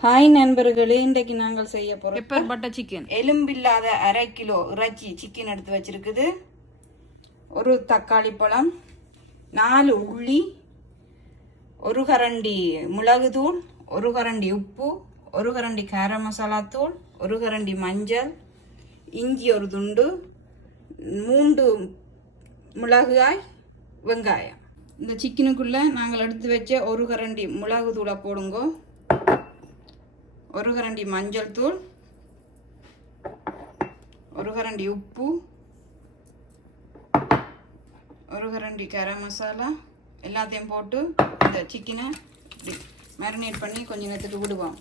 Hi நண்பர்களே, இன்றைக்கு நாங்கள் செய்ய போறோம் பெப்பர் பட்டர் சிக்கன். எலும்பில்லாத 1/2 கிலோ இறைச்சி சிக்கன் எடுத்து வச்சிருக்குது. ஒரு தக்காளி பழம், 4 உள்ளி, ஒரு கரண்டி மிளகுத்தூள், ஒரு கரண்டி உப்பு, ஒரு கரண்டி கரம் மசாலா தூள், ஒரு கரண்டி மஞ்சள், இஞ்சி ஒரு துண்டு, 3 மிளகாய், வெங்காயம். இந்த சிக்கனுக்குள்ள நாங்கள் எடுத்து வச்ச ஒரு கரண்டி மிளகு தூளை போடுங்க, ஒரு கரண்டி மஞ்சள் தூள், ஒரு கரண்டி உப்பு, ஒரு கரண்டி கரம் மசாலா எல்லாத்தையும் போட்டு இந்த சிக்கனை மேரினேட் பண்ணி கொஞ்ச நேரத்துக்கு விடுவோம்.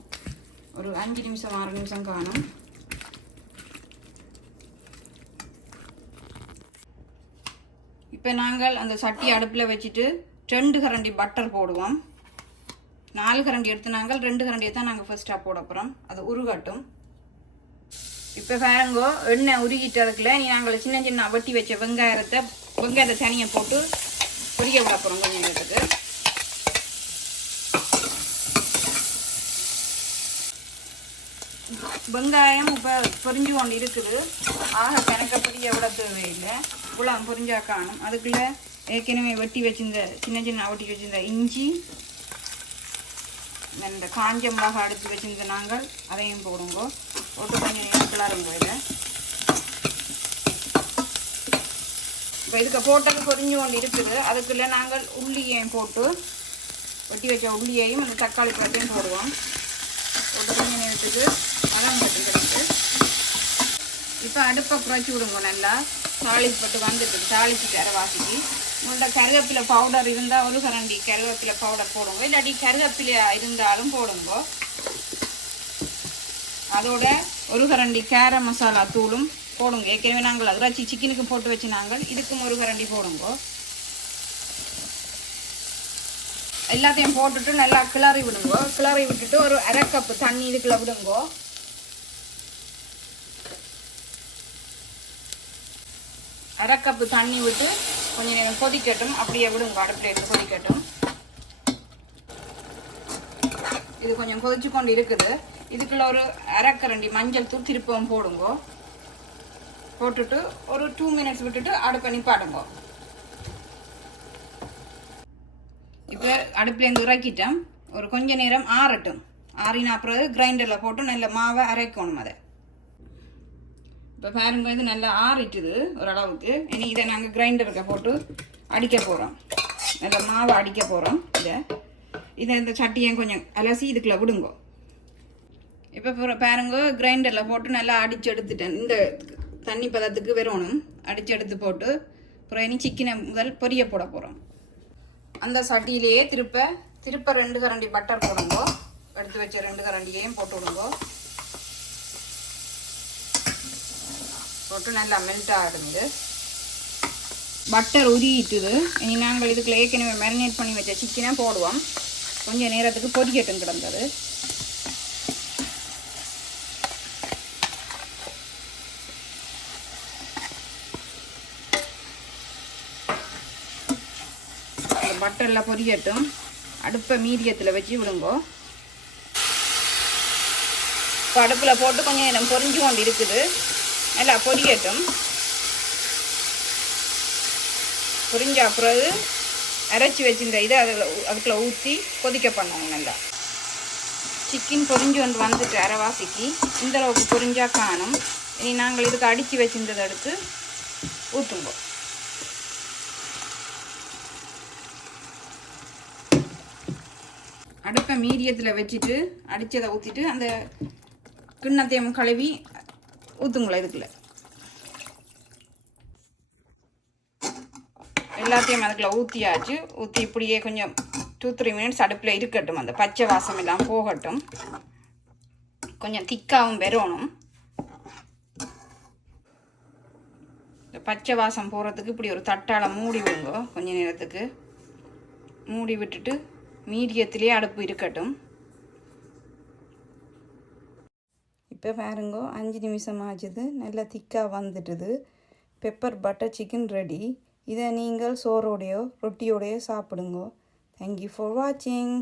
ஒரு 5 நிமிஷம் 6 நிமிஷம் காணும். இப்போ நாங்கள் அந்த சட்டி அடுப்பில் வச்சுட்டு 2 கரண்டி பட்டர் போடுவோம். 4 கரண்டி எடுத்து நாங்கள் 2 கரண்டியை தான் நாங்கள் ஃபர்ஸ்ட்டாக போட போகிறோம். அது உருகட்டும். இப்போ பாருங்கோ, எண்ணெய் உருகிட்டதுக்குள்ள நாங்கள் சின்ன சின்ன வெட்டி வச்ச வெங்காயத்தை தனியாக போட்டு பொரிய விட போகிறோம் கொஞ்சம் நேரத்துக்கு. வெங்காயம் இப்போ பொரிஞ்சு கொண்டு இருக்குது. கணக்க பொரிய விட தேவையில்லை, குழம்பு பொரிஞ்சா காணும். அதுக்குள்ளே ஏற்கனவே வெட்டி வச்சிருந்த சின்ன சின்ன வெட்டி வச்சிருந்த இஞ்சி, இந்த காஞ்ச மிளகா எடுத்து வச்சிருந்த நாங்கள் அதையும் போடுங்க. போட்டு கொஞ்சம் கிளறுங்க. இதை இப்போ இதுக்கு போட்டது பொரிஞ்சு கொண்டு இருக்குது. அதுக்குள்ளே நாங்கள் உள்ளியையும் போட்டு வெட்டி வச்ச உள்ளியையும் அந்த தக்காளி பழத்தையும் போடுவோம். போட்டு கொஞ்சம் நேரத்துக்கு வதம் கட்டுக்கிறது. இப்போ அடுப்பை குறைச்சி விடுங்க. நல்லா தாளிப்பட்டு வந்துட்டு தாளிச்சுட்டு அரைவாசிக்கு உங்கள்கிட்ட கருவேப்பிலை பவுடர் இருந்தால் ஒரு கரண்டி கருவேப்பிலை பவுடர் போடுங்க, இல்லாட்டி கருவேப்பிலை இருந்தாலும் போடுங்க. அதோட ஒரு கரண்டி கரம் மசாலா தூளும் போடுங்க. ஏற்கனவே நாங்கள் இறைச்சி சிக்கனுக்கு போட்டு வச்சு நாங்கள் இதுக்கும் ஒரு கரண்டி போடுங்க. எல்லாத்தையும் போட்டுட்டு நல்லா கிளறி விடுங்க. கிளறி விட்டுட்டு ஒரு 1/2 கப்பு தண்ணி இதுக்குள்ள விடுங்க. அரை கப்பு தண்ணி விட்டு கொஞ்சம் நேரம் கொதிக்கட்டும். அப்படியே விடுங்க, அடுப்பில் எடுத்து கொதிக்கட்டும். இது கொஞ்சம் கொதிச்சு கொண்டு இருக்குது. இதுக்குள்ள ஒரு 1/2 கரண்டி மஞ்சள் தூள் திருப்பவும் போடுங்க. போட்டுட்டு ஒரு 2 மினிட்ஸ் விட்டுட்டு அடுப்பை நிப்பாட்டுங்க. இப்போ அடுப்புலேருந்து இறக்கிட்டோம். ஒரு கொஞ்ச நேரம் ஆறட்டும். ஆறினா அப்புறம் கிரைண்டரில் போட்டு நல்ல மாவை அரைக்கணும். அதை இப்போ பாருங்க, இது நல்லா ஆறிட்டுது ஓரளவுக்கு. இனி இதை நாங்கள் கிரைண்டருக்கு போட்டு அடிக்க போகிறோம். நல்லா மாவை அடிக்க போகிறோம். இதை இந்த சட்டியை கொஞ்சம் அலசி இதுக்குள்ளே விடுங்க. இப்போ பாருங்க, கிரைண்டரில் போட்டு நல்லா அடித்து எடுத்துட்டேன். இந்த தண்ணி பதத்துக்கு வரணும். அடித்து எடுத்து போட்டு அப்புறம் இனி சிக்கனை முதல் பொரிய போட போகிறோம். அந்த சட்டியிலேயே திருப்ப 2 கரண்டி பட்டர் போடுங்க. எடுத்து வச்ச 2 கரண்டியையும் போட்டு விடுங்க. போட்டு நல்லா மெல்ட் ஆகிடுங்க. பட்டர் உருகிட்டுது. இனி நாங்கள் இதுக்குள்ள ஏற்கனவே மேரினேட் பண்ணி வச்ச சிக்கனை போடுவோம். கொஞ்சம் நேரத்துக்கு பொரிக்கட்டும் கிடந்தது. பட்டரில் பொரியட்டும். அடுப்பை மீடியத்தில் வச்சு விடுங்க. இப்போ அடுப்பில் போட்டு கொஞ்சம் நேரம் பொரிஞ்சு கொண்டு இருக்குது. நல்லா பொரியட்டும். பொரிஞ்ச அப்புறம் அரைச்சி வச்சிருந்த இதை அதுக்குள்ள ஊற்றி கொதிக்க பண்ணுவோம். நல்லா சிக்கன் பொரிஞ்சு வந்துட்டு அரைவாசிக்கு இந்த அளவுக்கு பொரிஞ்சா காணும். இனி நாங்கள் இதுக்கு அடித்து வச்சிருந்ததை எடுத்து ஊற்றுங்க. அடுப்பை மீடியத்தில் வச்சுட்டு அடித்ததை ஊற்றிட்டு அந்த கிண்ணத்தையும் கழுவி ஊற்றுங்களா. இதுக்குள்ள எல்லாத்தையும் அதுக்குள்ள ஊற்றியாச்சு. ஊற்றி இப்படியே கொஞ்சம் 2-3 மினிட்ஸ் அடுப்பில் இருக்கட்டும். அந்த பச்சை வாசம் எல்லாம் போகட்டும். கொஞ்சம் திக்காகவும் வரணும். இந்த பச்சை வாசம் போகிறதுக்கு இப்படி ஒரு தட்டால் மூடி விடுங்க. கொஞ்ச நேரத்துக்கு மூடி விட்டுட்டு மீடியத்திலே அடுப்பு இருக்கட்டும். இப்போ பாருங்க, 5 நிமிஷம் ஆச்சுது. நல்லா திக்காக வந்துட்டுது. Pepper butter chicken ready. இதை நீங்கள் சோறோடையோ ரொட்டியோடையோ சாப்பிடுங்க. தேங்க்யூ ஃபார் வாட்சிங்.